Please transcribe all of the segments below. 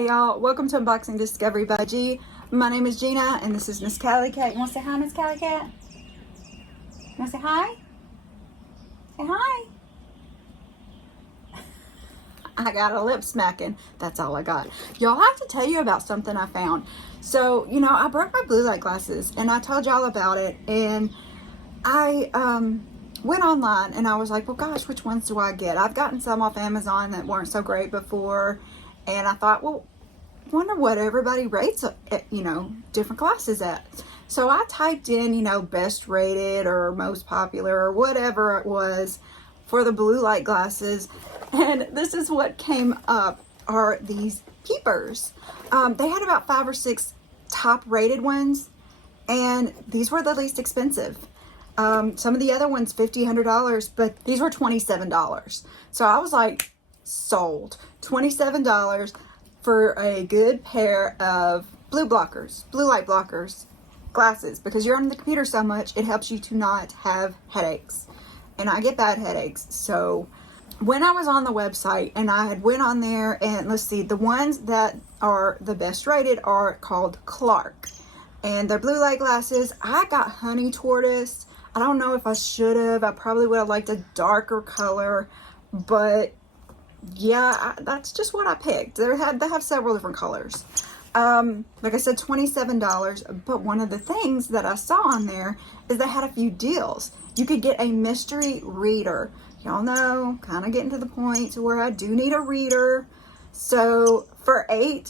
Hey y'all, welcome to Unboxing Discovery by G. My name is Gina and this is Miss Cali Cat. You want to say hi, Miss Cali Cat? You want to say hi? Say hi. I got a lip smacking. That's all I got. Y'all, I have to tell you about something I found. So, you know, I broke my blue light glasses and I told y'all about it, and I went online and I was like, well gosh, which ones do I get? I've gotten some off Amazon that weren't so great before, and I thought, well, wonder what everybody rates, you know, different glasses at. So I typed in, you know, best rated or most popular or whatever it was for the blue light glasses, and this is what came up are these Peepers. They had about 5 or 6 top rated ones, and these were the least expensive. Some of the other ones $50, $100, but these were $27. So I was like, sold. $27 for a good pair of blue light blockers glasses, because you're on the computer so much, it helps you to not have headaches. And I get bad headaches. So when I was on the website and I had went on there, and let's see, the ones that are the best rated are called Clark, and they're blue light glasses. I got honey tortoise. I don't know if I should have. I probably would have liked a darker color, but yeah, that's just what I picked. They have several different colors. Like I said, $27, but one of the things that I saw on there is they had a few deals. You could get a mystery reader. Y'all know, kind of getting to the point to where I do need a reader. So for $8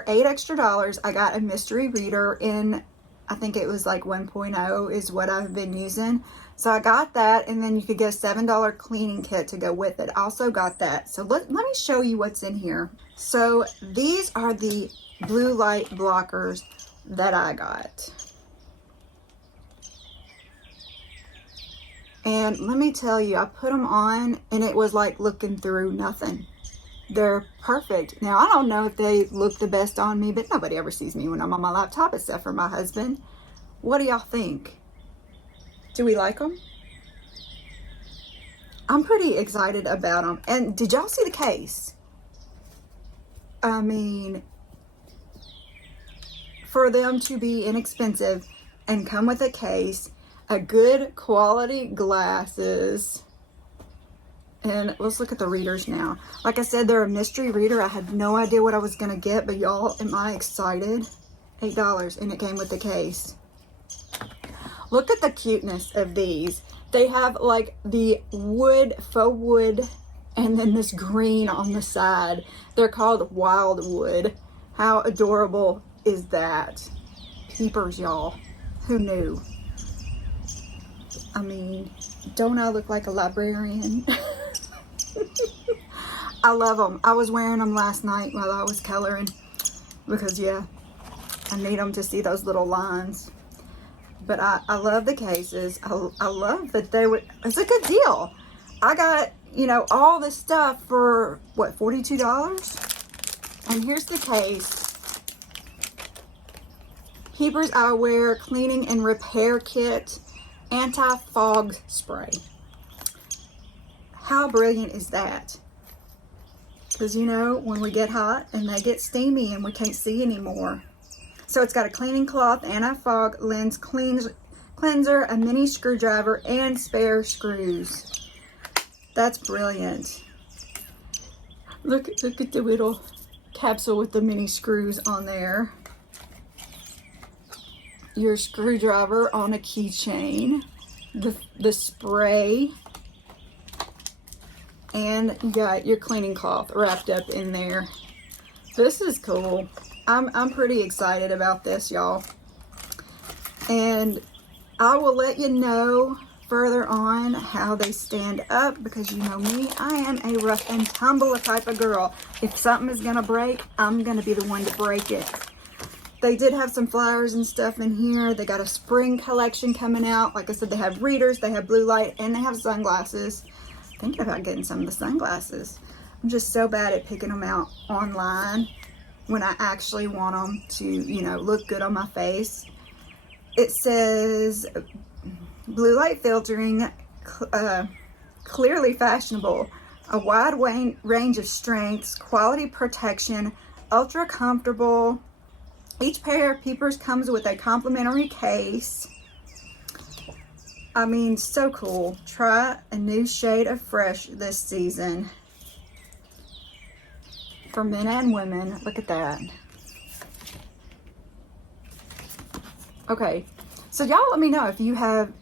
extra, I got a mystery reader in, I think it was like 1.0 is what I've been using. So I got that, and then you could get a $7 cleaning kit to go with it. I also got that. So let me show you what's in here. So these are the blue light blockers that I got. And let me tell you, I put them on and it was like looking through nothing. They're perfect. Now, I don't know if they look the best on me, but nobody ever sees me when I'm on my laptop except for my husband. What do y'all think? Do we like them? I'm pretty excited about them. And did y'all see the case? I mean, for them to be inexpensive and come with a case, a good quality glasses. And let's look at the readers now. Like I said, they're a mystery reader. I had no idea what I was gonna get, but y'all, am I excited? $8, and it came with the case. Look at the cuteness of these. They have like the wood, faux wood, and then this green on the side. They're called Wildwood. How adorable is that? Peepers, y'all. Who knew? I mean, don't I look like a librarian? I love them. I was wearing them last night while I was coloring because, yeah, I need them to see those little lines. But I love the cases. I love that it's a good deal. I got, you know, all this stuff for, what, $42? And here's the case. Peepers Eyewear Cleaning and Repair Kit. Anti-fog spray. How brilliant is that? Because, you know, when we get hot and they get steamy and we can't see anymore. So it's got a cleaning cloth, anti-fog lens cleanser, a mini screwdriver, and spare screws. That's brilliant. Look at the little capsule with the mini screws on there. Your screwdriver on a keychain, the spray, and you got your cleaning cloth wrapped up in there. This is cool. I'm pretty excited about this, y'all. And I will let you know further on how they stand up, because you know me, I am a rough and tumble type of girl. If something is gonna break, I'm gonna be the one to break it. They did have some flowers and stuff in here. They got a spring collection coming out. Like I said, they have readers, they have blue light, and they have sunglasses. Thinking about getting some of the sunglasses. I'm just so bad at picking them out online when I actually want them to, you know, look good on my face. It says blue light filtering, clearly fashionable, a wide range of strengths, quality protection, ultra comfortable. Each pair of Peepers comes with a complimentary case. I mean, so cool. Try a new shade of fresh this season. For men and women. Look at that. Okay, so y'all let me know if you have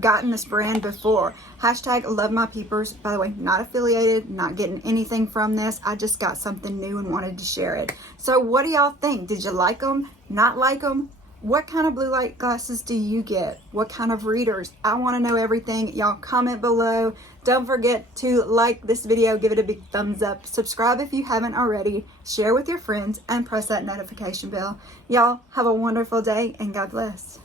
gotten this brand before. Hashtag love my Peepers. By the way, not affiliated, not getting anything from this. I just got something new and wanted to share it. So what do y'all think? Did you like them? Not like them? What kind of blue light glasses do you get? What kind of readers? I want to know everything. Y'all comment below. Don't forget to like this video, give it a big thumbs up, subscribe if you haven't already, share with your friends, and press that notification bell. Y'all have a wonderful day and God bless.